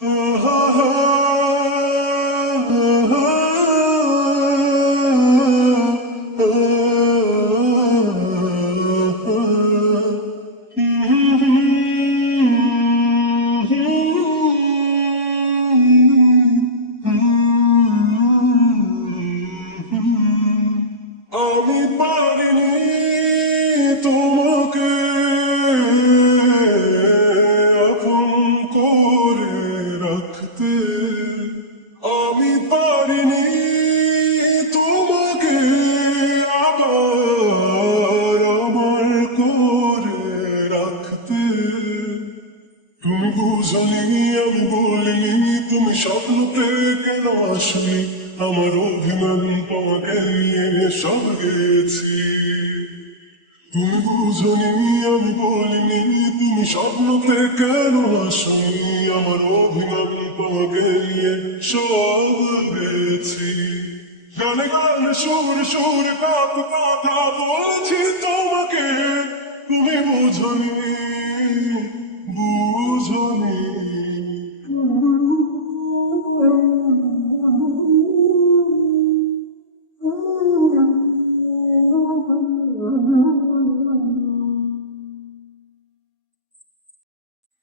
আমি পারিনি তোমাকে আপন করে রাখতে। আমি পারিনি তোমাকে আবার আমার করে রাখতে। তুমি বুঝনি আমি বলিনি, তুমি স্বপ্নতে কেন আসনি? আমার অভিমান তোমাকে নিয়ে সব গেছি। তুমি বুঝনি আমি বলিনি, তুমি স্বপ্নতে কেন আসনি? আমার অভিমান তোমাকে নিয়ে সব গেছি। গানে গানে সুরে সুরে কত কথা বলছি তোমাকে, তুমি বুঝনি বুঝনি।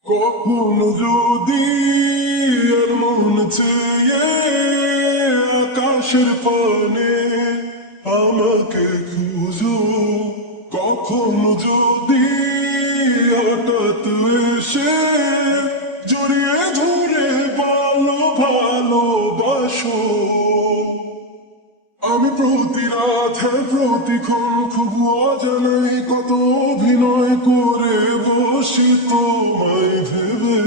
কখনো যদি আর মন চেয়ে আকাশের পানে আমাকে খুঁজো, কখনো যদি হঠাৎ এসে জড়িয়ে ধরে বলো ভালোবাসো। আমি প্রতি রাতে প্রতিক্ষণ খুব অজানাই কত অভিনয় করে বসি তোমায় ভেবে।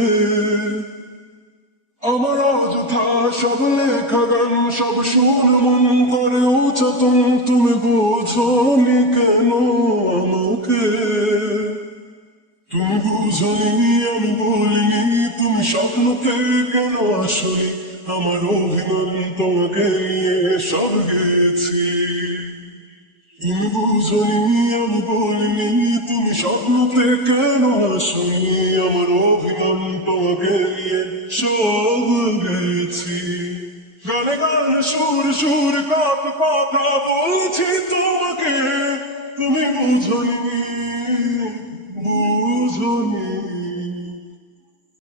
আমার অযথা সব লেখা গান সব সুর মন করে উচ্চাতন, তুমি বোঝনি কেন আমাকে? তুমি বুঝনি আমি বলিনি, তুমি স্বপ্নতে কেন আসনি? আমার অভিমান তোমাকে নিয়ে সব গেছি। তুমি বুঝনি আমি বলিনি, তুমি স্বপ্নতে কেন আসনি? আমার অভিমান তোমাকে নিয়ে সব গেছি। গানে গানে সুর সুর কত কথা বলছি তোমাকে, তুমি বুঝনি।